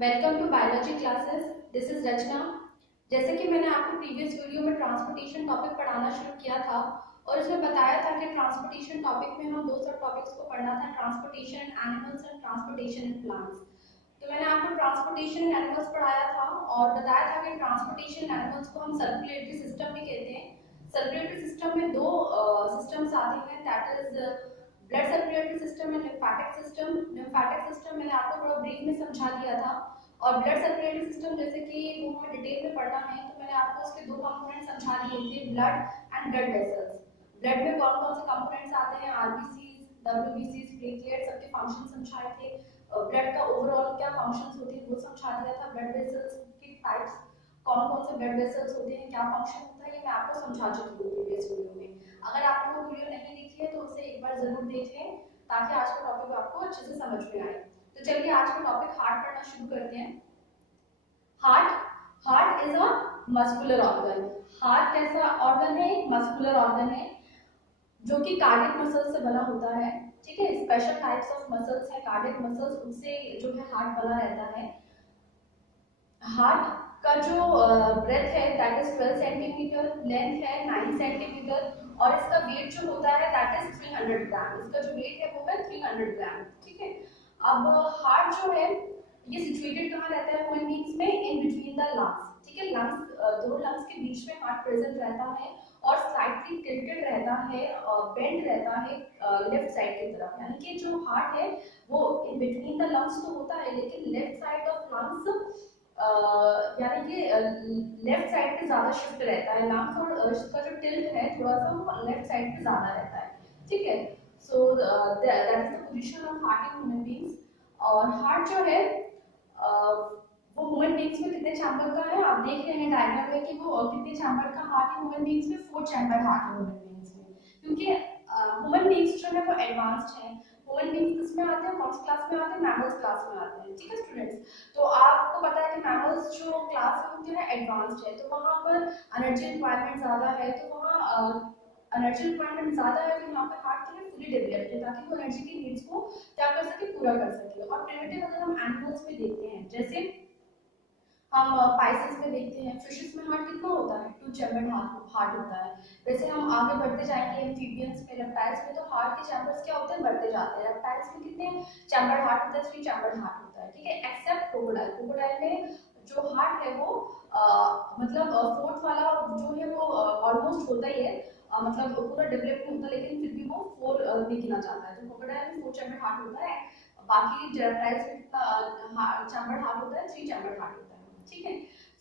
Welcome to biology classes. This is Rachna. जैसे कि मैंने आपको प्रीवियस वीडियो में ट्रांसपोर्टेशन टॉपिक पढ़ाना शुरू किया था और इसमें बताया था कि ट्रांसपोर्टेशन टॉपिक में हम दो सब टॉपिक्स को पढ़ना था, transportation in animals and transportation in plants. तो मैंने आपको ट्रांसपोर्टेशन इन एनिमल्स पढ़ाया था और बताया था कि ट्रांसपोर्टेशन इन एनिमल्स को हम सर्कुलेटरी सिस्टम भी कहते हैं। सर्कुलेटरी सिस्टम में दो सिस्टम्स आते हैं, that is blood circulatory system and lymphatic system. Lymphatic system मैंने आपको थोड़ा ब्रीफ में समझा दिया था और ब्लड सर्कुलेटरी सिस्टम जैसे कि वो हमें डिटेल में पढ़ना है तो मैंने आपको उसके दो कंपोनेंट समझा दिए थे, blood and blood vessels. Blood में कौन कौन से कंपोनेंट्स आते हैं, आरबीसी, डब्ल्यूबीसी, प्लेटलेट, सबके फंक्शन समझाए थे। ब्लड का ओवरऑल क्या फंक्शंस होते हैं वो समझा दिया था। ब्लड वेसल्स की टाइप्स, कौन कौन से ब्लड वेसल्स होते हैं, क्या फंक्शन होता है, ये मैं आपको समझा चुकी हूँ प्रीवियस वीडियो में। अगर आपने वो वीडियो नहीं देखी है तो उसे एक बार जरूर देख लें ताकि आज का टॉपिक आपको अच्छे से समझ में आए। तो चलिए आज का टॉपिक हार्ट पढ़ना शुरू करते हैं। Heart is a muscular organ. Heart कैसा ऑर्गन है? मस्कुलर ऑर्गन है जो कि कार्डियक मसल्स से बना होता है। ठीक है, स्पेशल टाइप्स ऑफ मसल्स है कार्डियक मसल्स, उनसे जो है हार्ट बना रहता है। हार्ट का जो ब्रेथ है दैट इज 12 सेंटीमीटर, लेंथ है 9 सेंटीमीटर और इसका वेट जो होता है दैट इज 300 ग्राम। इसका जो वेट है वो है 300 ग्राम। ठीक है, अब हार्ट जो है ये सिचुएटेड कहाँ रहता है ह्यूमन बीइंग्स में? In between the lungs. ठीक है, लंग्स, दोनों लंग्स के बीच में हार्ट प्रेजेंट रहता है और स्लाइटली टिल्टेड रहता है, बेंड रहता है लेफ्ट साइड की तरफ। यानी कि जो हार्ट है वो इन बिटवीन द लंग्स तो होता है लेकिन लेफ्ट साइड ऑफ लंग्स यानी कि लेफ्ट साइड पे ज्यादा शिफ्ट रहता है। लंग्स और इसका जो टिल्ट है थोड़ा सा वो लेफ्ट साइड पे ज्यादा रहता है। ठीक है, so that is the position of heart in human beings. और हार्ट जो है वो ह्यूमन बीइंग्स में कितने चैम्बर का है? आप देख रहे हैं डायग्राम में कि वो कितने चैम्बर का हार्ट है ह्यूमन बीइंग्स में? 4 चैम्बर हार्ट है ह्यूमन बीइंग्स में, क्योंकि ह्यूमन बीइंग्स जो है वो एडवांस्ड है। ह्यूमन बीइंग्स किसमें आते हैं, कौन सी क्लास में आते हैं? मैमल्स क्लास में आते हैं। ठीक है स्टूडेंट्स, तो आपको पता है कि मैमल्स जो क्लास है उनके है एडवांस्ड है, तो वहां पर एनर्जी रिक्वायरमेंट ज्यादा है, तो वहां एनर्जी रिक्वायरमेंट ज्यादा है तो यहाँ पे हार्ट के लिए फुली डेवलप्ड है ताकि वो एनर्जी की नीड्स को क्या कर सके, पूरा कर सके। और प्रिमिटिव अगर हम एनिमल्स में देखते हैं, जैसे हम पाइसेस में देखते हैं, फिशेस में हार्ट कितना होता है? 2 चैम्बर्ड हार्ट होता है। वैसे हम आगे बढ़ते जाएंगे एम्फीबियंस में, रेप्टाइल्स में, तो हार्ट के चैम्बर्स क्या होते हैं? बढ़ते जाते हैं। रेप्टाइल्स में कितने चैम्बर्ड हार्ट होता है? 3 चैम्बर्ड हार्ट होता है। ठीक है, एक्सेप्ट क्रोकोडाइल। क्रोकोडाइल में जो हार्ट है वो मतलब फोर्थ वाला जो है वो ऑलमोस्ट होता ही है, मतलब पूरा डेवलप नहीं होता लेकिन फिर भी वो 4 में गिना जाता है। तो क्रोकोडाइल में 4 चैम्बर्ड हार्ट होता है, बाकी रेप्टाइल्स में कितना चैम्बर्ड हार्ट होता है? 3 चैम्बर्ड हार्ट होता है। ठीक है,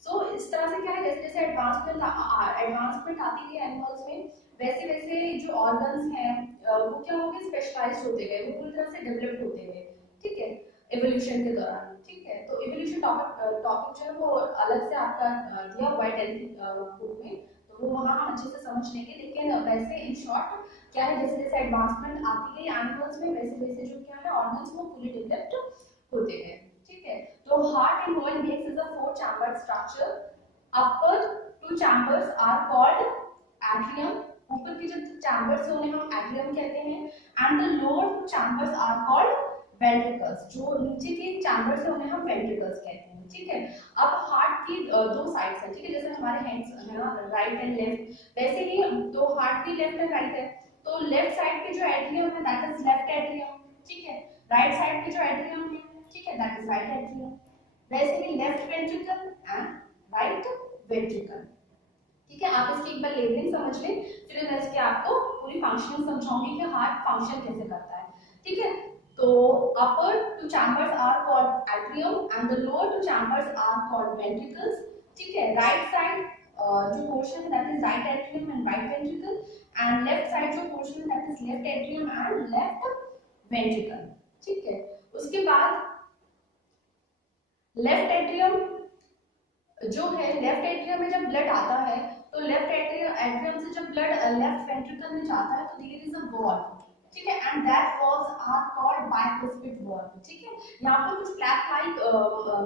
सो इस तरह से क्या है, जैसे जैसे एडवांसमेंट आती है एनिमल्स में वैसे वैसे जो ऑर्गन्स हैं वो क्या हो गए? स्पेशलाइज्ड होते गए, वो पूरी तरह से डेवलप्ड होते गए। ठीक है, एवोल्यूशन के दौरान। ठीक है, तो एवोल्यूशन टॉपिक जो है वो अलग से आपका दिया हुआ है 10th बुक में, तो वो वहाँ हम अच्छे से समझ लेंगे। लेकिन वैसे इन शॉर्ट क्या है, जैसे जैसे एडवांसमेंट आती गई एनिमल्स में वैसे वैसे जो क्या है ऑर्गन्स वो फुली डेवलप्ड होते गए। ठीक है, तो heart in human beings is a 4-chambered structure. Upper 2 chambers are called atrium. ऊपर के जो चैम्बर्स है उन्हें हम एट्रियम कहते हैं। And the lower 2 chambers are called ventricles. जो नीचे के चैम्बर्स है उन्हें हम ventricles कहते हैं। ठीक है, अब हार्ट की दो साइड्स है। ठीक है, जैसे हमारे हैंड्स है ना, राइट एंड लेफ्ट, वैसे ही दो हार्ट भी लेफ्ट एंड राइट है। तो लेफ्ट साइड पे जो एट्रियम है दैट इज लेफ्ट एट्रियम। ठीक है, राइट साइड पे जो एट्रियम है, ठीक है, दैट इज राइट एट्रियम। वैसे ही left ventricle and right ventricle. ठीक है, आप इसकी एक बार लेबलिंग समझ लें, फिर मैं इसके आपको पूरी फंक्शनिंग समझाऊंगी कि हार्ट फंक्शन कैसे करता है। ठीक है, तो अपर 2 chambers are called atrium and the lower 2 chambers are called ventricles. ठीक है, राइट साइड जो पोर्शन है that is right atrium and right ventricle, and left side जो पोर्शन है that is left atrium and left ventricle. ठीक है, उसके बाद लेफ्ट एट्रियम जो है, लेफ्ट एट्रियम में जब ब्लड आता है तो लेफ्ट एट्रियम से जब ब्लड लेफ्ट वेंट्रिकल में जाता है तो देयर इज अ वॉल्व। ठीक है, and that valves are called bicuspid valve. ठीक है, यहाँ पर कुछ फ्लैप लाइक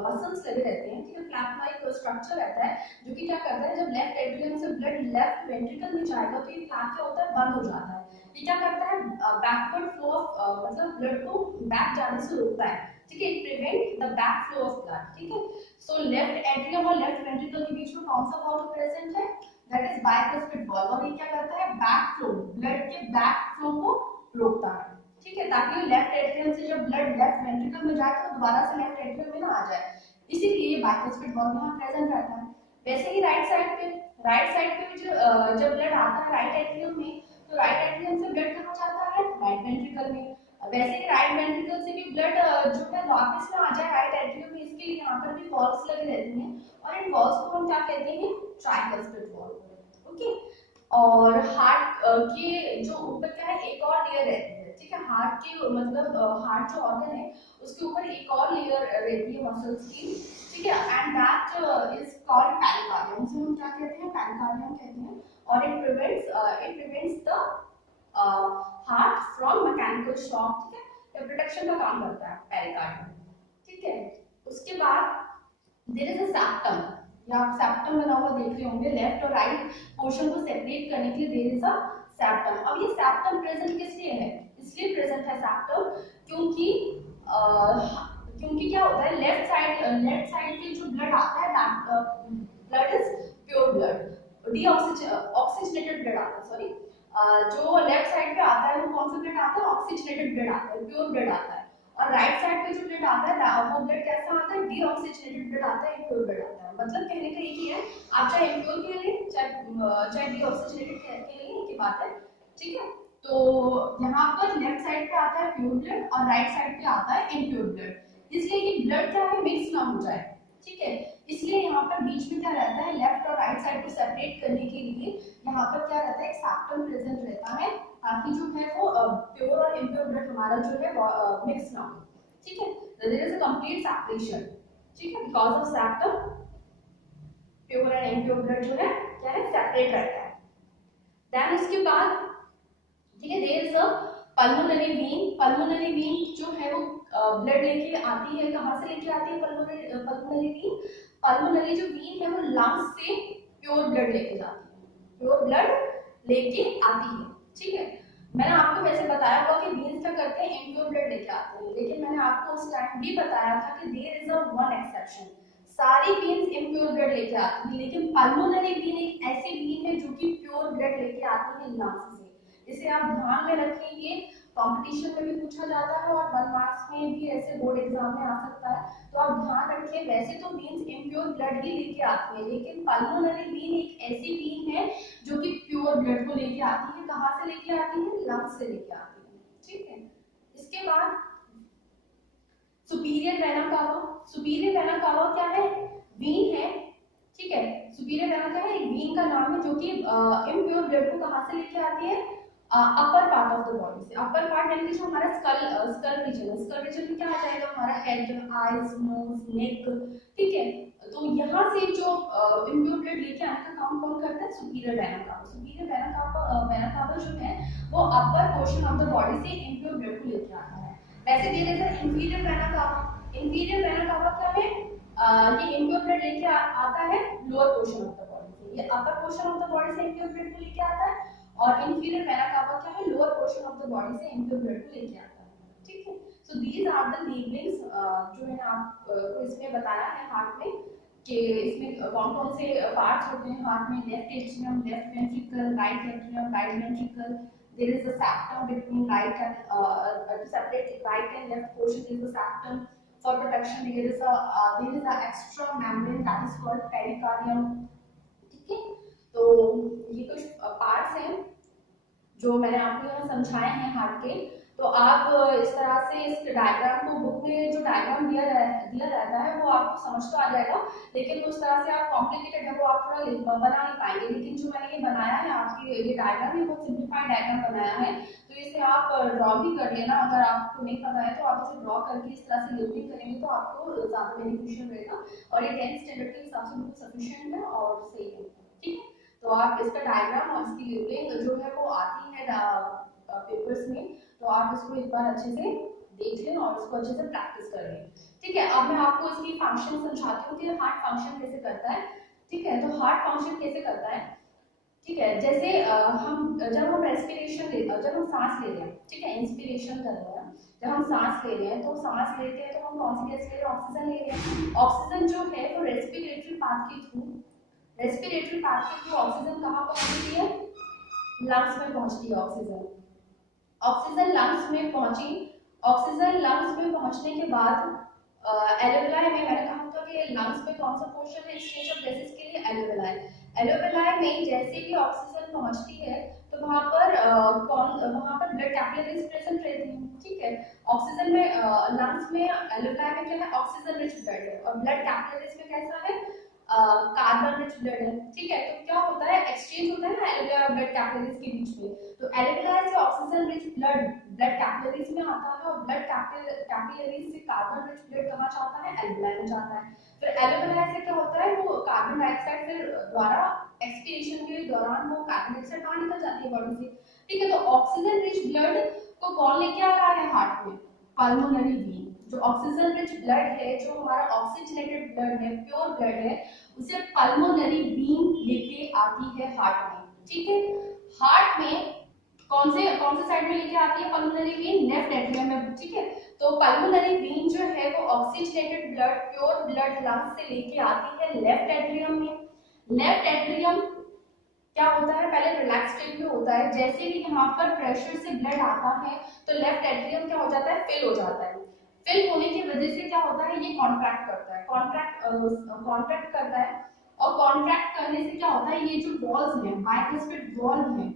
मसल्स लगे रहते हैं। ठीक है, फ्लैप लाइक स्ट्रक्चर रहता है जो कि क्या करता है, जब लेफ्ट एट्रियम से ब्लड लेफ्ट वेंट्रिकल में जाएगा तो ये फ्लैप क्या होता है, बंद हो जाता है। ये क्या करता है, बैकवर्ड फ्लो ऑफ मतलब ब्लड को बैक जाने से रोकता है। ठीक है, it prevent the back flow of blood, ठीक है। सो लेफ्ट एट्रियम और लेफ्ट वेंट्रिकल के बीच में कौन सा वॉल्व प्रेजेंट है, दैट इज बाइकुस्पिड वॉल्व, और ये क्या करता है, बैक फ्लो, ब्लड के बैक फ्लो को रोकता है, ठीक है, ताकि लेफ्ट एट्रियम से जब ब्लड लेफ्ट वेंट्रिकल में जाए तो दोबारा से लेफ्ट एट्रियम में ना आ जाए, इसीलिए ये बाइकुस्पिड वॉल्व यहाँ प्रेजेंट रहता है। वैसे ही राइट साइड पे भी जब ब्लड आता है राइट एट्रियम में, तो राइट एट्रियम से ब्लड कहाँ जाता है, राइट वेंट्रिकल में। वैसे ही राइट वेंट्रिकल से भी ब्लड जो है वापस में आ जाए राइट एट्रियम में, इसके लिए यहाँ पर भी वॉल्व्स लगे रहती हैं, और इन वॉल्व्स को हम क्या कहते हैं, ट्राइकस्पिड वॉल्व, ओके। और हार्ट के जो ऊपर क्या है, एक और लेयर रहती है, ठीक है, हार्ट के मतलब हार्ट जो ऑर्गन है उसके ऊपर एक और लेयर रहती है मसल्स की, ठीक है, and that is called pericardium, जिसे हम क्या कहते हैं, पेरिकार्डियम कहते हैं, और it prevents the heart from mechanical shock, ठीक है, ये प्रोटेक्शन का काम करता है पेरिकार्डियम, ठीक है। उसके बाद देयर इज अ सेप्टम, या आप सेप्टम बना हुआ देख रहे होंगे, लेफ्ट और राइट पोर्शन को सेपरेट करने के लिए देयर इज अ सेप्टम। अब ये सेप्टम प्रेजेंट किस लिए है, इसलिए प्रेजेंट है सेप्टम क्योंकि क्या होता है, लेफ्ट साइड पे जो ब्लड आता है, blood is pure blood, oxygenated blood आता है, सॉरी, जो लेफ्ट साइड पे आता है वो कौन सा ब्लड आता है, ऑक्सीजनेटेड ब्लड आता है, प्योर ब्लड आता है, और राइट साइड पे जो ब्लड आता है वो ब्लड कैसा आता है, डीऑक्सीजनेटेड ब्लड आता है, इम्प्योर ब्लड आता है। मतलब कहने का ये है, आप चाहे इम्प्योर के लिए चाहे डीऑक्सीजनेटेड के लिए एक ही बात है, ठीक है। तो यहाँ पर लेफ्ट साइड पे आता है प्योर ब्लड और राइट साइड पे आता है इम्प्योर ब्लड, इसलिए कि ब्लड क्या है, मिक्स ना हो जाए, ठीक है, इसलिए यहाँ पर बीच में क्या रहता है, लेफ्ट और राइट साइड को सेपरेट करने के लिए यहाँ पर क्या रहता है, एक सेप्टम प्रेजेंट रहता है, ताकि जो है वो प्योर और इम्प्योर ब्लड हमारा जो है मिक्स ना हो, ठीक है, there is a complete separation, ठीक है, because of septum pure and impure blood जो है क्या है, सेपरेट रहता है। देन उसके बाद, ठीक है, there is a pulmonary vein जो है वो ब्लड लेके आती है, कहाँ से लेके आती है पल्मोनरी जो वेन है वो लंग्स से प्योर ब्लड लेके जाती है, प्योर ब्लड लेके आती है, ठीक है। मैंने आपको वैसे बताया हुआ कि वेन्स क्या करते हैं, इम्प्योर ब्लड लेके आते हैं, लेकिन मैंने आपको उस टाइम भी बताया था कि there is a one exception, सारी वेन्स इम्प्योर ब्लड लेके आती है, लेकिन पल्मोनरी वेन एक ऐसी वेन है जो कि प्योर ब्लड लेके आती है लंग्स से, इसे आप ध्यान में रखेंगे, कंपटीशन में भी पूछा जाता है और 1 मार्क्स में भी ऐसे बोर्ड एग्जाम में आ सकता है, तो आप ध्यान रखिए, वैसे तो वेन्स इम्प्योर ब्लड ही लेके आती है, लेकिन पल्मोनरी वेन एक ऐसी वेन है जो कि प्योर ब्लड को लेके आती है, कहाँ से लेके आती है, लंग्स से लेके आती है, ठीक है। इसके बाद सुपीरियर वेना कावा क्या है, वेन है, ठीक है, सुपीरियर वेना क्या है, एक वेन का नाम है जो कि इम्प्योर ब्लड को कहाँ से लेके आती है, upper part of the body से, अपर पार्ट यानी कि जो हमारा स्कल रीजन है, स्कल रीजन में क्या आ जाएगा, हमारा हेड, आईज, नोज, नेक, ठीक है, तो यहाँ से जो इम्प्योर ब्लड लेके आने का काम कौन करता है, सुपीरियर वेना कावा जो है वो upper portion of the body से इम्प्योर ब्लड को लेके आता है। वैसे दिया जाता है इंफीरियर वेना कावा क्या है, ये इम्प्योर ब्लड लेके आता है lower portion of the body से, ये upper portion of the body से इम्प्योर ब्लड को लेके आता है, और इंफीरियर वेना कावा क्या है, lower portion of the body से इम्प्योर ब्लड को लेके आता है, ठीक है। So these are the labelings जो मैंने आपको इसमें बताया है हार्ट में, कि इसमें कौन कौन से पार्ट्स होते हैं हार्ट में, left atrium, left ventricle, right atrium, right ventricle, there is a septum between right and to separate right and left portion, there is a septum for protection, there is a extra membrane that is called pericardium, ठीक है। तो ये कुछ parts हैं जो मैंने आपको यहाँ समझाए हैं हार्ट के, तो आप इस तरह से इस डायग्राम को, बुक में जो डायग्राम दिया रहता है वो आपको समझ तो आ जाएगा, लेकिन उस तरह से आप कॉम्प्लिकेटेड है वो आप थोड़ा बना नहीं पाएंगे, लेकिन जो मैंने ये बनाया है आपकी ये डायग्राम, ये बहुत सिंप्लीफाइड डायग्राम बनाया है, तो इसे आप ड्रॉ भी कर लेना, अगर आपको नहीं पता है तो आप इसे ड्रॉ करके इस तरह से लेबलिंग करेंगे तो आपको ज्यादा बेनिफिशियल रहेगा, और ये 10th स्टैंडर्ड के हिसाब से बिल्कुल सफिशिएंट है और सही है, ठीक है। तो आप इसका डायग्राम और इसकी लेबलिंग जो है वो आती है पेपर्स में, तो आप इसको एक बार अच्छे से देख लें और इसको अच्छे से प्रैक्टिस कर लें, ठीक है। अब मैं आपको इसकी फंक्शन समझाती हूँ कि हार्ट फंक्शन कैसे करता है, ठीक है। तो हार्ट फंक्शन कैसे करता है, ठीक है, जैसे जब हम रेस्पिरेशन लेते हैं, जब हम सांस ले रहे हैं, ठीक है, इंस्पिरेशन कर रहे हैं, जब हम सांस ले रहे हैं तो सांस लेते हैं तो हम कौन सी गैस ले रहे हैं, ऑक्सीजन ले रहे हैं। ऑक्सीजन जो है वो रेस्पिरेटरी पाथ के थ्रू ऑक्सीजन कहाँ पहुंचती है, लंग्स में पहुंचती है। ऑक्सीजन लंग्स में पहुंची। ऑक्सीजन लंग्स में पहुंचने के बाद एल्वेलाई में, मैंने कहा था कि लंग्स में कौन सा पोर्शन है एक्सचेंज ऑफ गैसेस के लिए, एल्वेलाई में जैसे ही ऑक्सीजन पहुंचती है तो वहां पर ब्लड कैपिलरीज प्रेजेंट रहती हैं, ठीक है। ऑक्सीजन में लंग्स में एल्वेलाई में क्या है, ऑक्सीजन रिच ब्लड है, और ब्लड कैपिलरीज में कैसा है, कार्बन रिच ब्लड है, ठीक है। तो क्या होता है, एक्सचेंज होता है ना एल्वेलाई और ब्लड कैपिलरीज के बीच में। तो एल्वेलाई से oxygen rich blood blood capillaries में आता है, और ब्लड कैपिलरीज से कार्बन रिच ब्लड कहाँ जाता है, एल्वेलाई में जाता है। फिर एल्वेलाई से क्या होता है, वो कार्बन डाइऑक्साइड फिर द्वारा एक्सपीरेशन के दौरान वो कार्बन डाइऑक्साइड बाहर निकल जाती है बॉडी से, ठीक है। तो ऑक्सीजन रिच ब्लड को कौन लेके आ रहा है हार्ट में, पल्मोनरी वेन। जो ऑक्सीजन रिच ब्लड है, जो हमारा ऑक्सीजनेटेड ब्लड है, प्योर ब्लड है, उसे पल्मोनरी वेन लेके आती है हार्ट में, ठीक है। हार्ट में कौन से साइड में लेके आती है पल्मोनरी वेन, लेफ्ट एट्रियम में, ठीक है। तो पल्मोनरी वेन जो है वो oxygenated blood, pure blood lungs से लेके आती है लेफ्ट एट्रियम में। लेफ्ट एट्रियम क्या होता है, पहले रिलैक्स स्टेट में होता है, जैसे ही यहाँ पर प्रेशर से ब्लड आता है तो लेफ्ट एट्रियम क्या हो जाता है, फिल हो जाता है। फिल होने की वजह से क्या होता है, ये कॉन्ट्रैक्ट करता है, कॉन्ट्रैक्ट करता है, और कॉन्ट्रैक्ट करने से क्या होता है, ये जो वॉल्स हैं, बाइकुस्पिड वॉल्व हैं,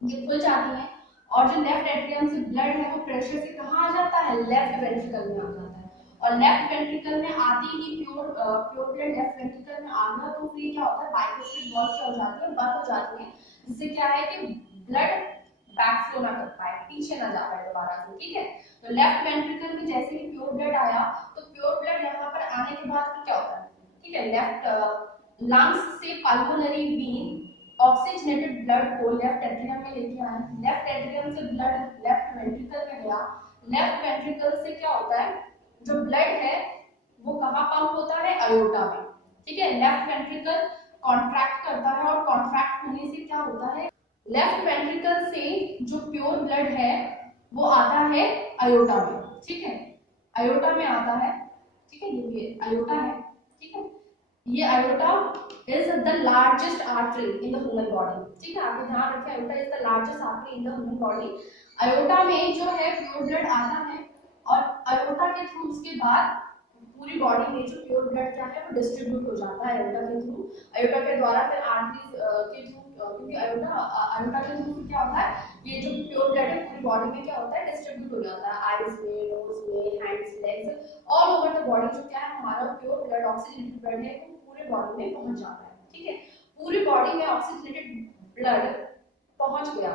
ये खुल जाती हैं, और जो लेफ्ट एट्रियम से ब्लड है वो प्रेशर से कहाँ आ जाता है, लेफ्ट वेंट्रिकल में आ जाता है। और लेफ्ट वेंट्रिकल में आती ही प्योर ब्लड लेफ्ट वेंट्रिकल में आ गया तो फिर क्या होता है, बाइकुस्पिड वॉल्व क्या हो जाती है, बंद हो जाती है, जिससे क्या है कि ब्लड बैक फ्लो ना कर पाए, पीछे ना जा पाए दोबारा से, ठीक है। तो लेफ्ट वेंट्रिकल में जैसे ही प्योर ब्लड आया तो प्योर ब्लड यहाँ पर आने के बाद फिर क्या होता है, ठीक है, लेफ्ट लंग्स से पल्मोनरी वेन ऑक्सीजनेटेड ब्लड को लेफ्ट एट्रियम में लेके आए। लेफ्ट एट्रियम से ब्लड लेफ्ट वेंट्रिकल में गया। लेफ्ट वेंट्रिकल से क्या होता है, जो ब्लड है वो कहाँ पंप होता है, अयोटा में, ठीक है। लेफ्ट वेंट्रिकल कॉन्ट्रैक्ट करता है, और कॉन्ट्रैक्ट होने से क्या होता है, लेफ्ट वेंट्रिकल से जो प्योर ब्लड है वो आता है अयोटा में, ठीक है, अयोटा में आता है, ठीक है। ये अयोटा है, ठीक है। ये aorta is the largest artery in the human body, ठीक है। आप ध्यान रखें, aorta is the largest artery in the human body. Aorta में जो है प्योर ब्लड आता है, और अयोटा के थ्रू उसके बाद पूरी बॉडी में जो प्योर ब्लड क्या है वो डिस्ट्रीब्यूट हो जाता है अयोटा के थ्रू। अयोटा के द्वारा फिर आर्टरीज के थ्रू, क्योंकि अयोटा के थ्रू क्या होता है, ये जो प्योर ब्लड है पूरी बॉडी में क्या होता है, डिस्ट्रीब्यूट हो जाता है, आईज में, नोज में, hands, legs, all over the body जो क्या है हमारा प्योर ब्लड ऑक्सीजनेटेड ब्लड है वो पूरे बॉडी में पहुंच जाता है, ठीक है। पूरी बॉडी में ऑक्सीजनेटेड ब्लड पहुंच गया।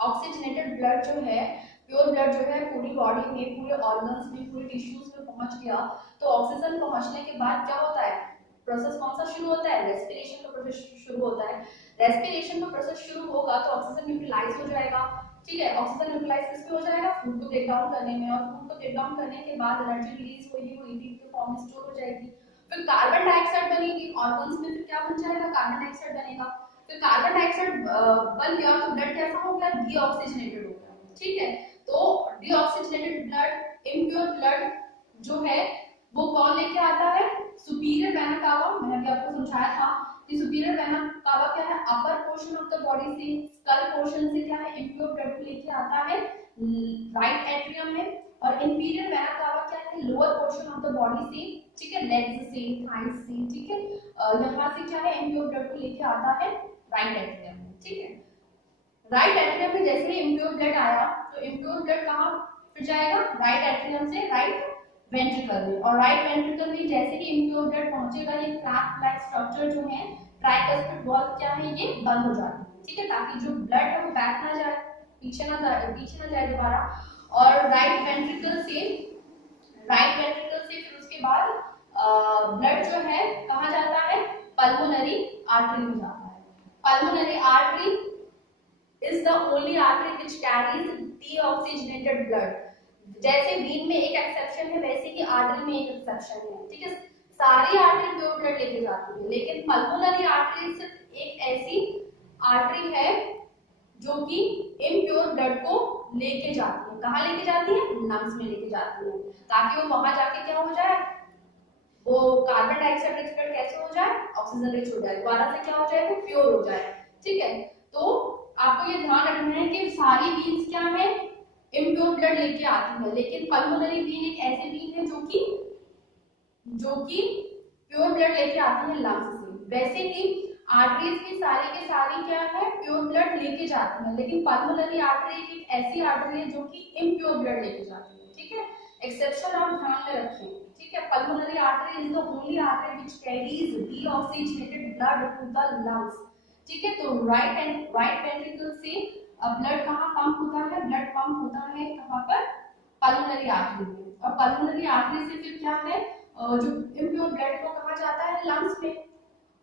ऑक्सीजनेटेड ब्लड जो है, प्योर ब्लड जो है पूरी बॉडी में, पूरे ऑर्गन्स में, पूरे टिश्यूज में पहुंच गया। तो ऑक्सीजन पहुंचने के बाद क्या होता है, प्रोसेस कौन सा शुरू होता है, रेस्पिरेशन का प्रोसेस शुरू होता है। रेस्पिरेशन का प्रोसेस शुरू होगा तो ऑक्सीजन न्यूट्रलाइज हो जाएगा, ठीक है। ऑक्सीजन न्यूट्रलाइज किसमें हो जाएगा, फूड को ब्रेक डाउन करने में, और फूड को ब्रेक डाउन करने के बाद एनर्जी रिलीज होगी, वो एटीपी के फॉर्म में स्टोर हो जाएगी। फिर कार्बन डाइऑक्साइड बनेगी, ऑर्गन्स में फिर क्या बन जाएगा, कार्बन डाइऑक्साइड बनेगा। फिर कार्बन डाइऑक्साइड बन गया तो ब्लड कैसा हो गया, डीऑक्सीजनेटेड हो गया, ठीक है। तो डीऑक्सीजनेटेड ब्लड, इम्प्योर ब्लड जो है वो कौन लेके आता है, सुपीरियर वेना कावा। मैंने अभी आपको समझाया था कि सुपीरियर वेना कावा क्या है, upper portion of the body से, स्कल पोर्शन से क्या है, इम्प्योर ब्लड को लेके आता है राइट एट्रियम में, और इंफीरियर वेना कावा क्या है, lower portion of the body से, ठीक है, लेग्स से, थाइस से, ठीक है, यहाँ से क्या है, इम्प्योर ब्लड को लेके आता है राइट एट्रियम में, ठीक है। राइट एट्रियम में जैसे ही इम्प्योर ब्लड आया तो इम्प्योर ब्लड कहाँ फिर जाएगा, राइट एट्रियम से राइट वेंट्रिकल में, और राइट वेंट्रिकल में जैसे ही इम्प्योर ब्लड पहुंचेगा ये फ्लैप लाइक स्ट्रक्चर जो है ट्राइकस्पिड वॉल्व क्या है, ये बंद हो जाती है, ठीक है, ताकि जो ब्लड है वो बैक ना जाए, पीछे ना जाए दोबारा। और राइट वेंट्रिकल से फिर उसके बाद ब्लड जो है कहाँ जाता है, पल्मोनरी आर्टरी में जाता है। Pulmonary artery is the only artery which carries deoxygenated blood। जैसे वीन में एक एक्सेप्शन है वैसे ही आर्टरी में एक एक्सेप्शन है, ठीक है। सारी आर्टरी प्योर ब्लड लेके जाती है, लेकिन पल्मोनरी आर्टरी सिर्फ एक ऐसी आर्टरी है जो कि इम्प्योर ब्लड को लेके जाती है। कहाँ लेके जाती है? लंग्स में लेके जाती है, ताकि वो वहां जाके क्या हो जाए, वो कार्बन डाइऑक्साइड एक्सपेल कैसे हो जाए, ऑक्सीजन रिच हो जाए, दोबारा से क्या हो जाए, वो प्योर हो जाए। ठीक है, तो आपको ये ध्यान रखना है कि सारी बीन्स क्या है, इम्प्योर ब्लड लेके आती है, लेकिन पल्मोनरी बीन एक ऐसी बीन है जो कि प्योर ब्लड लेके आती है लंग्स से। वैसे ही आर्टरीज की सारी के सारी क्या है, प्योर ब्लड लेके जाती है, लेकिन पल्मोनरी आर्टरी एक ऐसी आर्टरी है जो कि इम्प्योर ब्लड लेके जाती है। ठीक है, एक्सेप्शन आप ध्यान में रखें। ठीक है, pulmonary artery is the only artery which carries deoxygenated blood to the lungs. ठीक है, तो राइट वेंट्रिकल से ब्लड कहाँ पंप होता है, ब्लड पंप होता है कहाँ पर, पल्मोनरी आर्टरी में, और पल्मोनरी आर्टरी से फिर क्या है, जो इम्प्योर ब्लड को कहाँ जाता है, लंग्स में,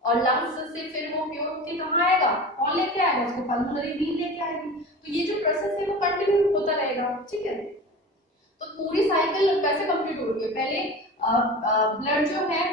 और लंग्स से फिर वो प्योर होके कहाँ आएगा, कौन लेके आएगा उसको, पल्मोनरी बीन लेके आएगी। तो ये जो प्रोसेस है वो कंटिन्यू होता रहेगा। ठीक है, तो पूरी साइकिल कैसे कंप्लीट हो रही है, पहले ब्लड जो है,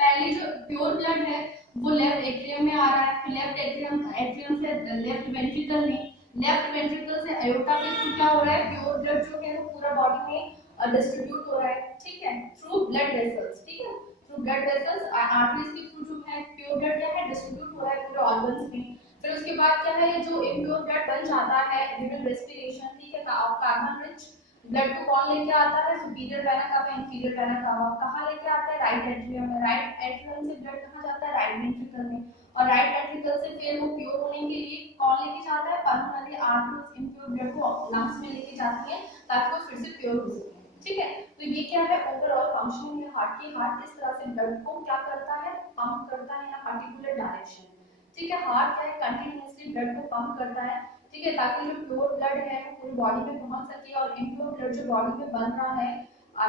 पहले जो प्योर ब्लड है वो लेफ्ट एट्रियम में आ रहा है, फिर लेफ्ट एट्रियम से लेफ्ट वेंट्रिकल में, लेफ्ट वेंट्रिकल से अयोटा के थ्रू क्या हो रहा है, प्योर ब्लड जो है वो पूरा बॉडी में डिस्ट्रीब्यूट हो रहा है। ठीक है, थ्रू ब्लड वेसल्स। ठीक है, थ्रू ब्लड वेसल्स आर्टरीज के थ्रू जो है प्योर ब्लड क्या है, डिस्ट्रीब्यूट हो रहा है पूरे ऑर्गन्स में। फिर उसके बाद क्या है, जो इम्प्योर ब्लड बन जाता है ड्यूरिंग रेस्पिरेशन। ठीक है, कार्बन रिच ब्लड को कौन लेके आता है, superior vena cava, inferior vena cava, कहाँ लेके आता है, राइट एट्रियम में। राइट एट्रियम से ब्लड कहाँ जाता है, राइट वेंट्रिकल में, और राइट वेंट्रिकल से फिर वो प्योर होने के लिए कौन लेके जाता है, पल्मोनरी आर्टरी इम्प्योर ब्लड को लंग्स में लेके जाती है ताकि वो फिर से प्योर हो सके। ठीक है, तो ये क्या है ओवरऑल फंक्शनिंग है हार्ट की। हार्ट इस तरह से ब्लड को क्या करता है, पंप करता है इन अ पर्टिकुलर डायरेक्शन। ठीक है, हार्ट क्या है, कंटिन्यूअसली ब्लड को पंप करता है। ठीक है, ताकि जो प्योर ब्लड है वो पूरी बॉडी में पहुंच सके, और इम्प्योर ब्लड जो बॉडी में बन रहा है,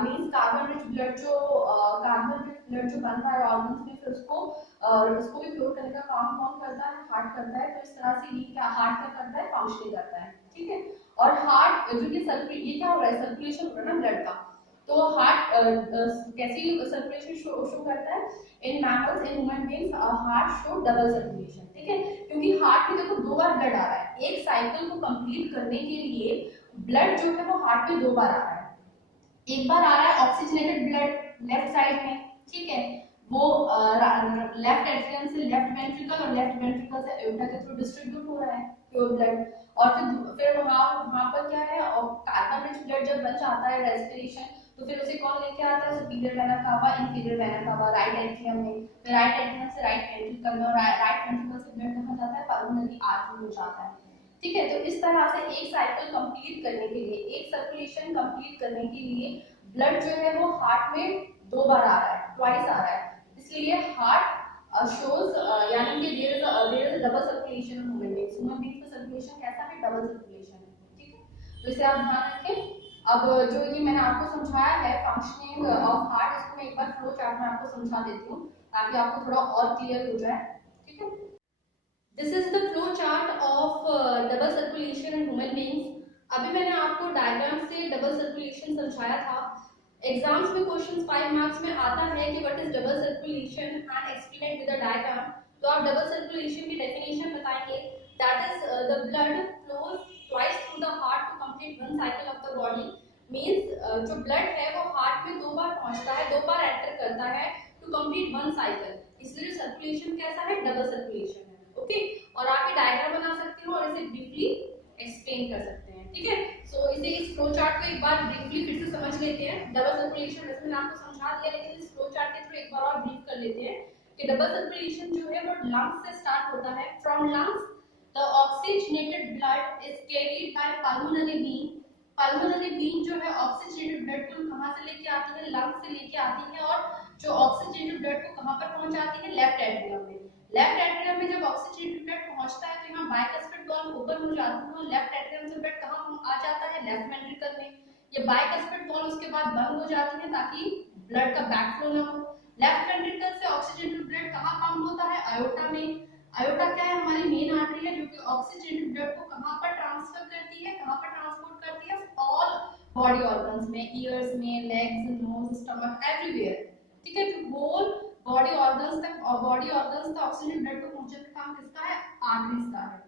मींस कार्बन रिच ब्लड जो बन रहा है ऑर्गन्स में, फिर उसको भी प्योर करने का काम कौन करता है, हार्ट करता है। तो इस तरह से ये क्या हार्ट क्या करता है, फंक्शनिंग करता है। ठीक है, और हार्ट जो ये क्या हो रहा है, सर्कुलेशन हो रहा है ना ब्लड का, तो हार्ट कैसी सर्कुलेशन शो करता है, in mammals, in human beings heart show double circulation. ठीक है, क्योंकि हार्ट में देखो 2 बार ब्लड आ रहा है, एक साइकिल को कंप्लीट करने के लिए ब्लड जो है वो हार्ट में 2 बार आ रहा है। एक बार आ रहा है ऑक्सीजनेटेड ब्लड लेफ्ट साइड में। ठीक है, वो लेफ्ट एट्रियम से लेफ्ट वेंट्रिकल, और लेफ्ट वेंट्रिकल से एओर्टा के थ्रू डिस्ट्रीब्यूट हो रहा है प्योर ब्लड। और फिर वहां पर क्या है, कार्बन रिच ब्लड जब बन जाता है रेस्पिरेशन, तो फिर उसे कौन लेके आता है, superior vena cava, inferior vena cava, right atrium में, फिर राइट एट्रियम से राइट वेंट्रिकल में, और राइट वेंट्रिकल से ब्लड कहाँ जाता है, पल्मोनरी आर्टरी में जाता है। ठीक है, तो इस तरह से एक साइकिल कंप्लीट करने के लिए, एक सर्कुलेशन कंप्लीट करने के लिए ब्लड जो है वो हार्ट में 2 बार आ रहा है, ट्वाइस आ रहा है। इसलिए हार्ट शोज यानी कि there is double circulation in human being का सर्कुलेशन कैसा है, डबल सर्कुलेशन है। ठीक है, तो इसे आप ध्यान रखें। अब जो ये मैंने आपको समझाया है फंक्शनिंग ऑफ हार्ट, इसको मैं एक बार फ्लो चार्ट में आपको समझा देती हूँ ताकि आपको थोड़ा और क्लियर हो जाए। ठीक है, this is the flow chart of double circulation in human beings. अभी मैंने आपको डायग्राम से डबल सर्कुलेशन समझाया था। एग्जाम्स में क्वेश्चन 5 मार्क्स में आता है कि what is double circulation and explain with a diagram. तो आप डबल सर्कुलेशन की डेफिनेशन बताएंगे, that is the blood flows twice through the heart to complete one cycle of the body. Means जो blood है वो हार्ट में 2 बार पहुंचता है, 2 बार एंटर करता है टू कंप्लीट वन साइकिल, इसलिए सर्कुलेशन कैसा है, डबल सर्कुलेशन है। ओके, और आप ये डायग्राम बना सकते हो और इसे ब्रीफली एक्सप्लेन कर सकते हैं। ठीक है, सो इसे इस फ्लो चार्ट को एक बार ब्रीफली फिर से समझ लेते हैं। डबल सर्कुलेशन वैसे मैंने आपको समझा दिया, लेकिन इस फ्लो चार्ट के थ्रू एक बार और ब्रीफ कर लेते हैं कि डबल सर्कुलेशन जो है वो लंग्स से स्टार्ट होता है। From lungs the oxygenated blood is carried by pulmonary vein. Pulmonary vein जो है ऑक्सीजनेटेड ब्लड को कहां से लेके आती है, लंग्स से लेके आती है, और जो ऑक्सीजनेटेड ब्लड को कहां पर पहुंचाती है, लेफ्ट एट्रियम में। लेफ्ट एट्रियम में जब ऑक्सीजनेटेड ब्लड पहुंचता है तो यहाँ बाइकस्पिड वॉल्व ओपन हो जाता है, और लेफ्ट एट्रियम से ब्लड कहाँ आ जाता है, लेफ्ट वेंट्रिकल में। ये बाइकस्पिड वॉल्व उसके बाद बंद हो जाती है ताकि ब्लड का बैकफ्लो ना हो। लेफ्ट वेंट्रिकल से ऑक्सीजनेटेड ब्लड कहाँ पंप होता है, आयोटा में। आयोटा क्या है, हमारी मेन आर्टरी है जो कि ऑक्सीजनेटेड ब्लड को कहाँ पर ट्रांसफर करती है, कहाँ पर ट्रांसपोर्ट करती है, ऑल बॉडी ऑर्गन्स में, ईयर्स में, लेग्स, नोज, स्टमक, एवरीवेयर। ठीक है, तो होल बॉडी ऑर्गन्स तक, और बॉडी ऑर्गन्स तक ऑक्सीजन ब्लड को पहुंचाने का काम किसका है, आर्टरीज का है।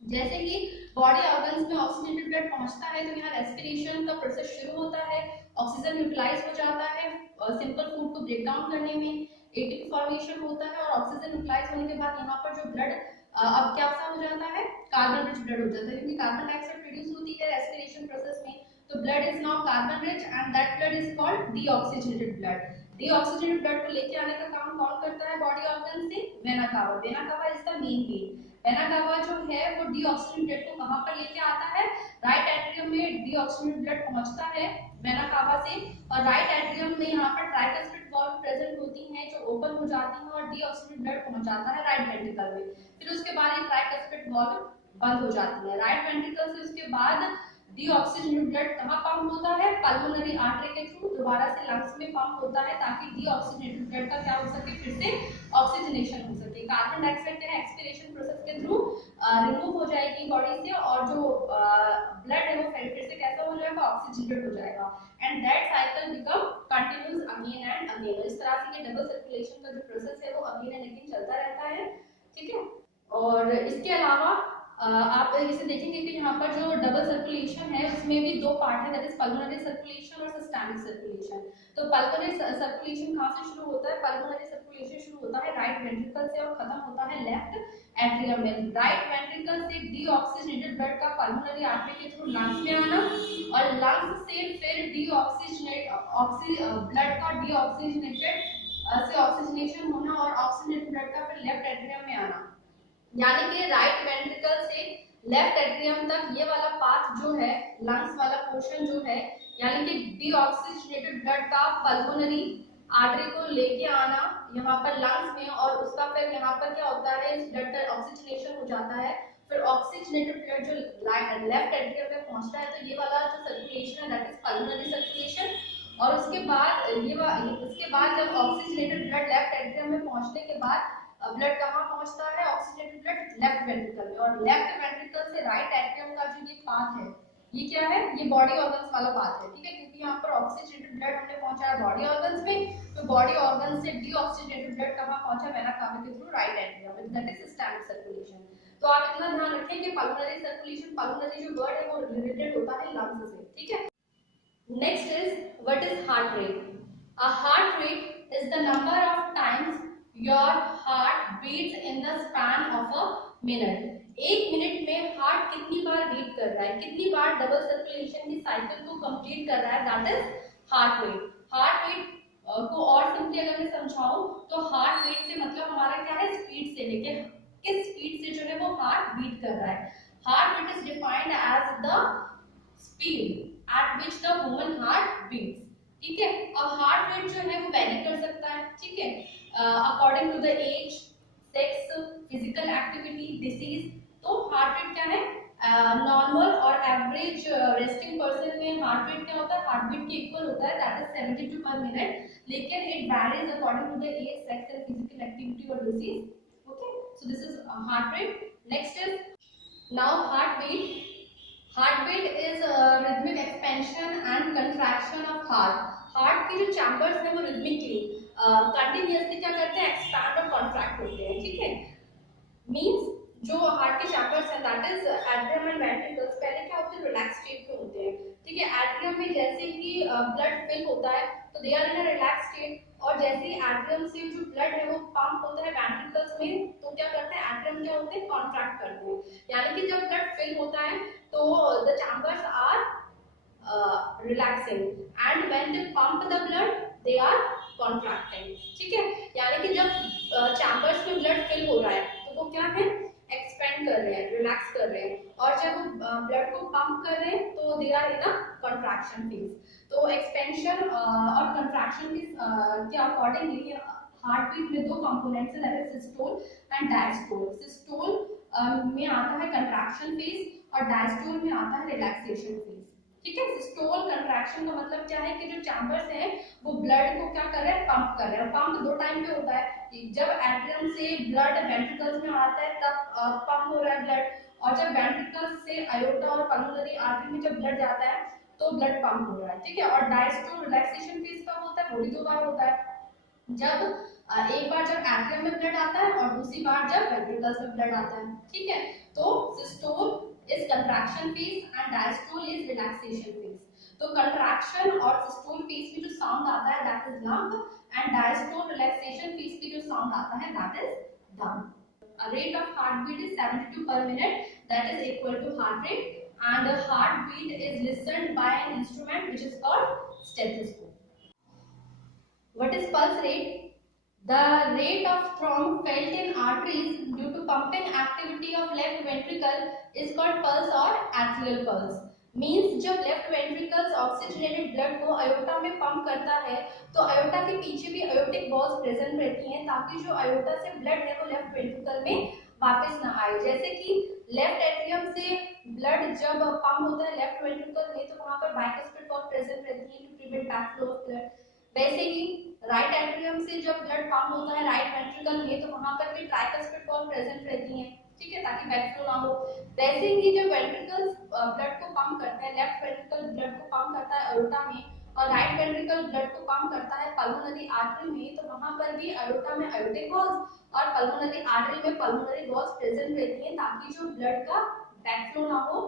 जैसे कि बॉडी ऑर्गन्स में ऑक्सीजनेटेड ब्लड पहुंचता है तो यहाँ रेस्पिरेशन का प्रोसेस शुरू होता है, ऑक्सीजन यूटिलाइज हो जाता है सिंपल फूड को ब्रेक डाउन करने में, एटीपी फॉर्मेशन होता है और ऑक्सीजन यूटिलाइज होने के बाद यहाँ पर जो ब्लड अब क्या सा हो जाता है, कार्बन रिच ब्लड हो जाता है, क्योंकि कार्बन डाइऑक्साइड प्रोड्यूस होती है रेस्पिरेशन प्रोसेस में, तो blood is now carbon rich and that blood is called deoxygenated blood. Deoxygenated blood को लेके आने का काम कौन करता है बॉडी ऑर्गन से, vena cava. Vena cava is the main vein. Vena cava जो है वो डीऑक्सीजनेटेड ब्लड को कहां पर लेके आता है, राइट एट्रियम में डीऑक्सीजनेटेड ब्लड पहुंचता है वेना कावा से, और राइट एट्रियम में यहाँ पर ट्राइकस्पिड वाल्व प्रेजेंट होती हैं जो ओपन हो जाती हैं और डीऑक्सीजनेटेड ब्लड पहुंचाता है राइट वेंट्रिकल में। फिर उसके बाद ये ट्राइकस्पिड वाल्व बंद हो जाती है राइट वेंट्रिकल से। उसके बाद डीऑक्सीजनेटेड ब्लड कहाँ पंप होता है, पल्मोनरी आर्टरी के थ्रू दोबारा से लंग्स में पंप होता है ताकि डीऑक्सीजनेटेड ब्लड का क्या हो सके, फिर से ऑक्सीजनेशन हो सके। कार्बन डाइऑक्साइड का एक्सपिरेशन प्रोसेस के थ्रू रिमूव हो जाएगी बॉडी से और जो ब्लड है वो फिर से कैसा हो जाएगा, ऑक्सीजनेटेड हो जाएगा and that cycle become continuous again and again. इस तरह से ये डबल सर्कुलेशन का जो प्रोसेस है वो अगेन एंड अगेन चलता रहता है, ठीक है। और इसके अलावा आप इसे देखेंगे कि यहाँ पर जो डबल सर्कुलेशन है उसमें भी दो पार्ट है, दैट इज पल्मोनरी सर्कुलेशन और सिस्टेमिक सर्कुलेशन। तो पल्मोनरी सर्कुलेशन कहाँ से शुरू होता है, पल्मोनरी सर्कुलेशन शुरू होता है राइट वेंट्रिकल से और खत्म होता है लेफ्ट एट्रियम में। राइट वेंट्रिकल से डीऑक्सीजनेटेड ब्लड का पल्मोनरी आर्टरी के थ्रू लंग्स में आना और लंग्स से फिर ब्लड का डीऑक्सीजनेटेड से ऑक्सीजनेशन होना और ऑक्सीजनेटेड ब्लड का फिर लेफ्ट एट्रियम में आना। यानी कि राइट वेंट्रिकल से लेफ्ट एट्रियम तक ये वाला पाथ जो है, लंग्स वाला पोर्शन जो है, यानी कि डीऑक्सीजनेटेड ब्लड का पल्मोनरी आर्टरी को लेके आना यहाँ पर लंग्स में और उसका फिर यहाँ पर क्या होता है, इस ब्लड का ऑक्सीजनेशन हो जाता है, फिर ऑक्सीजनेटेड ब्लड जो लेफ्ट एट्रियम में पहुंचता है, तो ये वाला जो सर्कुलेशन है दैट इज पल्मोनरी सर्कुलेशन। और उसके बाद जब ऑक्सीजनेटेड ब्लड लेफ्ट एट्रियम में पहुंचने के बाद ब्लड कहाँ पहुंचता है, ऑक्सीजनेटेड ब्लड लेफ्ट वेंट्रिकल में, और लेफ्ट वेंट्रिकल से राइट एट्रियम का जो ये पाथ है, ये क्या है, ये बॉडी ऑर्गन्स वाला पाथ है, ठीक है, क्योंकि यहाँ पर ऑक्सीजनेटेड ब्लड हमने पहुंचाया बॉडी ऑर्गन्स में, तो बॉडी ऑर्गन से डीऑक्सीजनेटेड ब्लड कहाँ पहुंचा, वेना कावा के थ्रू राइट एट्रियम में, दैट इज सिस्टेमिक सर्कुलेशन। तो आप इतना ध्यान रखें कि पल्मोनरी सर्कुलेशन, पल्मोनरी जो वर्ड है वो रिलेटेड होता है लंग्स से, ठीक है। Next is what is heart rate. A heart rate is the number of times your heart beats in the span of a minute। एक मिनट में हार्ट कितनी बार बीट कर रहा है, कितनी बार डबल सर्कुलेशन की साइकिल को कंप्लीट कर रहा है, that is heart rate. Heart rate को और सिंपली अगर मैं समझाऊं तो हार्ट रेट से मतलब हमारा क्या है, स्पीड से लेके किस स्पीड से जो है वो हार्ट बीट कर रहा है। Heart rate is defined as the speed at which the human heart beats, ठीक है। अब हार्ट रेट जो है वो वेरी कर सकता है, ठीक है, according to the age, sex, physical activity, disease. तो हार्ट रेट क्या है, नॉर्मल और एवरेज रेस्टिंग पर्सन में हार्ट रेट क्या होता है, हार्ट बीट के इक्वल होता है, दैट इज 72 पर मिनट, लेकिन it varies according to the age, sex and physical activity और disease, okay. So this is heart rate. Next is now heart beat. Heart beat is rhythmic expansion and contraction of heart. हार्ट के जो chambers हैं वो rhythmically continuously क्या करते हैं, expand और कॉन्ट्रैक्ट होते हैं, ठीक है। मींस जो हार्ट के चैम्बर्स हैं that is atrium and ventricles, पहले क्या होते हैं, रिलैक्स स्टेट में होते हैं, ठीक है। एट्रियम में जैसे ही ब्लड फिल होता है तो they are in a relax state, और जैसे ही एट्रियम से जो ब्लड है वो पंप होता है वेंट्रिकल्स में, तो क्या करते हैं, एट्रियम क्या होते हैं, कॉन्ट्रैक्ट करते हैं। यानी कि जब ब्लड फिल होता है तो the chambers are relaxing and when they pump the blood they are contracting, ठीक है। यानी कि जब चैम्बर्स में ब्लड फिल हो रहा है तो वो क्या है, एक्सपेंड कर रहे हैं, रिलैक्स कर रहे हैं, और जब वो ब्लड को पंप कर रहे हैं तो they are in a contraction phase. तो एक्सपेंशन और कंट्रैक्शन के अकॉर्डिंगली हार्ट बीट में दो कंपोनेंट्स हैं, that is systole and diastole. Systole में आता है कंट्रैक्शन फेज और डायस्टोल में आता है रिलैक्सेशन फेज, ठीक है। सिस्टोल कंट्रैक्शन का मतलब क्या है कि जो चैम्बर्स हैं वो ब्लड को क्या कर रहे हैं, पंप कर रहे हैं। पंप दो टाइम पे होता है, जब एट्रियम से ब्लड वेंट्रिकल्स में आता है तब पंप हो रहा है ब्लड, और जब वेंट्रिकल्स से आयोटा और पल्मोनरी आर्टरी में जब ब्लड जाता है तो ब्लड पंप हो रहा है, ठीक है। और डायस्टोल रिलैक्सेशन फेज कब होता है, वो भी दो बार होता है, जब एक बार जब एट्रियम में ब्लड आता है और दूसरी बार जब वेंट्रिकल्स में ब्लड आता है, ठीक है। तो systole is contraction phase and diastole is relaxation phase. तो कंट्रैक्शन और सिस्टोल फेज में जो साउंड आता है that is lump, and diastole relaxation phase में जो साउंड आता है that is dump. Rate of heartbeat is 72 per minute, that is equal to heart rate, and the heartbeat is listened by an instrument which is called stethoscope. What is pulse rate? The rate of throb felt in arteries due to pumping activity of left ventricle is called pulse or atrial pulse. Means जब left ventricles oxygenated blood को aorta में pump करता है तो aorta के पीछे भी aortic walls present रहती हैं ताकि जो अयोटा से ब्लड है वो लेफ्ट वेंट्रिकल में वापस ना आए। जैसे कि लेफ्ट एट्रियम से ब्लड जब पंप होता है लेफ्ट वेंट्रिकल में तो वहां पर बाइकस्पिड वॉल्व प्रेजेंट रहती है to prevent backflow of blood. वैसे ही राइट एट्रियम से जब ब्लड पंप होता है राइट वेंट्रिकल में तो वहां पर भी ट्राइकस्पिड वॉल्व प्रेजेंट रहती हैं, ठीक है, ताकि बैकफ्लो ना हो। वैसे ही जब वेंट्रिकल्स ब्लड को पंप करते हैं, लेफ्ट वेंट्रिकल ब्लड को पंप करता है अयोटा में और राइट वेंट्रिकल ब्लड को पंप करता है पल्मोनरी आर्टरी में, तो वहां पर भी अयोटा में अयोटिक वॉल्स और पल्मोनरी आर्टरी में पल्मोनरी वॉल्स प्रेजेंट रहती हैं ताकि जो ब्लड का बैकफ्लो ना हो,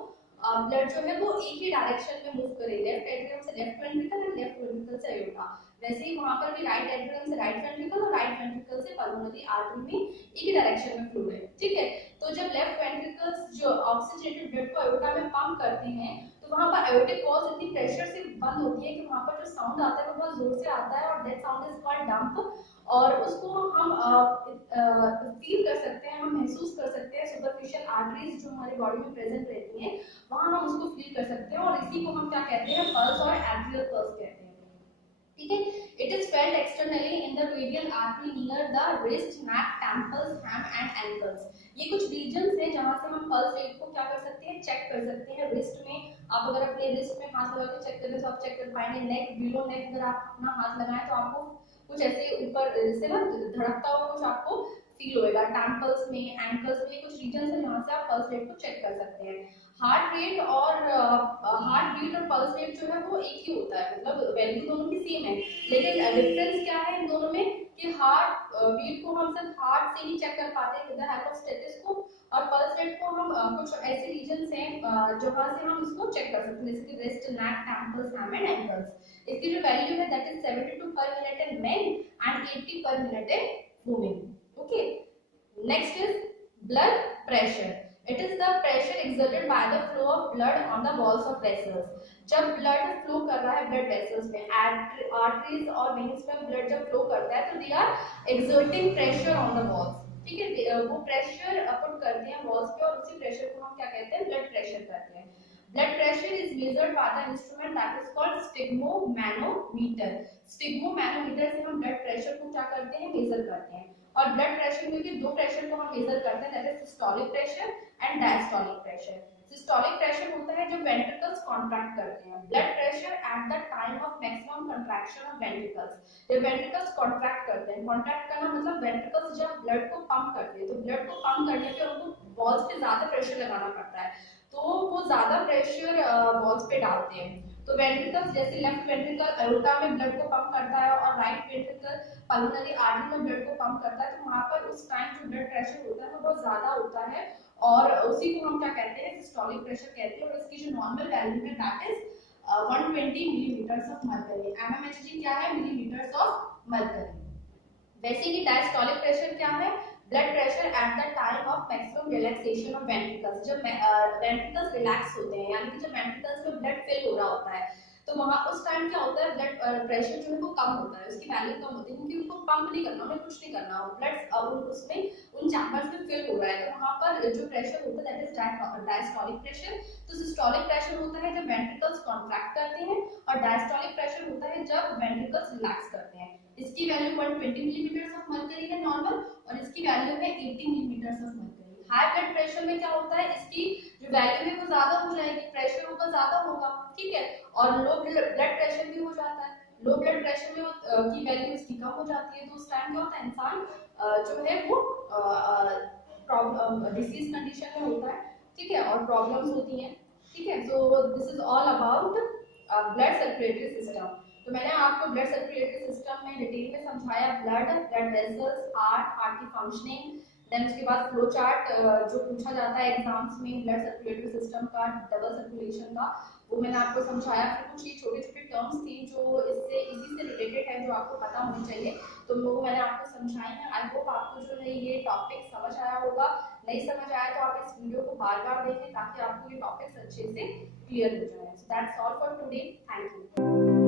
ब्लड जो है वो एक ही डायरेक्शन में मूव करे, लेफ्ट एट्रियम से लेफ्ट वेंट्रिकल और लेफ्ट वेंट्रिकल से अयोटा। वैसे ही वहां पर भी राइट एट्रियम से राइट वेंट्रिकल और राइट वेंट्रिकल से पल्मोनरी आर्टरी में एक ही डायरेक्शन में फ्लो है, ठीक है। तो जब लेफ्ट वेंट्रिकल्स जो ऑक्सीजनेटेड ब्लड को अयोटा में पंप करते हैं तो वहां पर अयोटिक वॉल्स इतनी प्रेशर से बंद होती है कि वहां पर जो साउंड आता है वो बहुत जोर से आता है और that sound is called dump. और उसको हम फील कर सकते हैं, हम महसूस कर सकते हैं सुपरफिशियल आर्टरीज जो हमारी बॉडी में प्रेजेंट रहती हैं वहां हम उसको फील कर सकते हैं और इसी को हम क्या कहते हैं, पल्स और एट्रियल पल्स कहते हैं, ठीक है। It is felt externally in the radial artery near the wrist, neck, temples, ham and ankles. ये कुछ रीजन्स हैं जहां से हम पल्स रेट को क्या कर सकते हैं, चेक कर सकते हैं। रिस्ट में आप अगर अपने रिस्ट में हाथ लगा के चेक करें तो आप चेक कर पाएंगे। नेक, बिलो नेक अगर आप अपना हाथ लगाएं तो आपको कुछ ऐसे ऊपर से ना धड़कता हुआ कुछ आपको फील होएगा। टेम्पल्स में, एंकल्स में कुछ रीजन है जहां से आप पल्स रेट को चेक कर सकते हैं। हार्ट रेट और हार्ट बीट और पल्स रेट जो है वो एक ही होता है, मतलब वैल्यू दोनों की सेम है, लेकिन डिफरेंस क्या है इन दोनों में कि हार्ट बीट को हम सिर्फ हार्ट से ही चेक कर पाते हैं with the help of stethoscope और पल्स रेट को हम कुछ ऐसे रीजन्स हैं जहां से हम इसको चेक कर सकते हैं जैसे कि wrist, neck, temples, ham and ankles. इसकी जो वैल्यू है that is 72 per minute in main and 80 पर minute in women. Okay, next is blood pressure. It is the pressure exerted by the flow of blood on the walls of vessels. जब blood flow कर रहा है blood vessels में, arteries और veins में blood जब flow करता है तो they are exerting pressure on the walls, ठीक है। वो pressure put करते हैं walls पे और उसी pressure को हम क्या कहते हैं, blood pressure कहते हैं। Blood pressure is measured by the instrument that is called sphygmomanometer. Sphygmomanometer से हम blood pressure को क्या करते हैं, measure करते हैं। और ब्लड प्रेशर में भी दो प्रेशर को हम मेजर करते हैं, that is systolic pressure and diastolic pressure. Systolic pressure होता है जब वेंट्रिकल्स कॉन्ट्रैक्ट करते हैं। Blood pressure at the time of maximum contraction of ventricles. जब वेंट्रिकल्स कॉन्ट्रैक्ट करते हैं, कॉन्ट्रैक्ट करना मतलब वेंट्रिकल्स जब ब्लड को पंप करते हैं तो ब्लड को पंप करने पे उनको वॉल्स पे ज्यादा प्रेशर लगाना पड़ता है, तो वो ज्यादा प्रेशर वॉल्स पे डालते हैं। तो वेंट्रिकल्स जैसे लेफ्ट वेंट्रिकल अयोटा में ब्लड को पंप करता है और राइट वेंट्रिकल पल्मोनरी आर्टरी में ब्लड को पंप करता है, तो वहां पर उस टाइम जो ब्लड प्रेशर होता है वो बहुत ज्यादा होता है और उसी को हम क्या कहते हैं, सिस्टोलिक प्रेशर कहते हैं। और इसकी जो नॉर्मल वैल्यू है that is 120 millimetres of mercury. MmHg क्या है, मिलीमीटर्स ऑफ मर्करी। वैसे ही डायस्टोलिक प्रेशर क्या है, blood pressure at the time of maximum relaxation of ventricles. जब वेंट्रिकल्स रिलैक्स होते हैं यानी कि जब वेंट्रिकल्स में ब्लड फिल हो रहा होता है तो वहां उस टाइम क्या होता है, ब्लड प्रेशर जो है वो कम होता है, उसकी वैल्यू कम होती है क्योंकि उनको पंप नहीं करना, उन्हें कुछ नहीं करना, ब्लड उसमें उन चैम्बर्स में फिल हो रहा है, तो वहां पर जो प्रेशर होता है दैट इज डायस्टोलिक प्रेशर। तो सिस्टोलिक प्रेशर होता है जब वेंट्रिकल्स कॉन्ट्रैक्ट करते हैं और डायस्टोलिक प्रेशर होता है जब वेंट्रिकल्स रिलैक्स करते हैं। इसकी वैल्यू 120 मिलीमीटर्स ऑफ मर्करी है नॉर्मल और इसकी वैल्यू है 80 millimetres of mercury. High blood pressure में क्या होता है, इसकी जो वैल्यू है वो ज्यादा हो जाएगी, प्रेशर ऊपर ज्यादा होगा, ठीक है। और लो ब्लड प्रेशर भी हो जाता है, लो ब्लड प्रेशर में की वैल्यू इसकी कम हो जाती है, तो उस टाइम क्या होता है, इंसान जो है वो प्रॉब्लम डिसीज कंडीशन में होता है, ठीक है, और प्रॉब्लम्स होती हैं, ठीक है। सो this is all about blood circulatory system. तो मैंने आपको ब्लड सर्कुलेटरी सिस्टम में डिटेल में समझाया, ब्लड वेसल्स, हार्ट की फंक्शनिंग, देन उसके बाद फ्लो चार्ट जो पूछा जाता है एग्जाम्स में ब्लड सर्कुलेटरी सिस्टम का, डबल सर्कुलेशन का, वो मैंने आपको समझाया। फिर कुछ ये छोटे छोटे टर्म्स थी जो इससे इसी से रिलेटेड है, जो आपको पता होनी चाहिए, तो वो मैंने आपको समझाई है। आई होप आपको जो है ये टॉपिक समझ आया होगा। नहीं समझ आया तो आप इस वीडियो को बार बार देखें ताकि आपको ये टॉपिक्स अच्छे से क्लियर हो जाए। So that's all for today, thank you.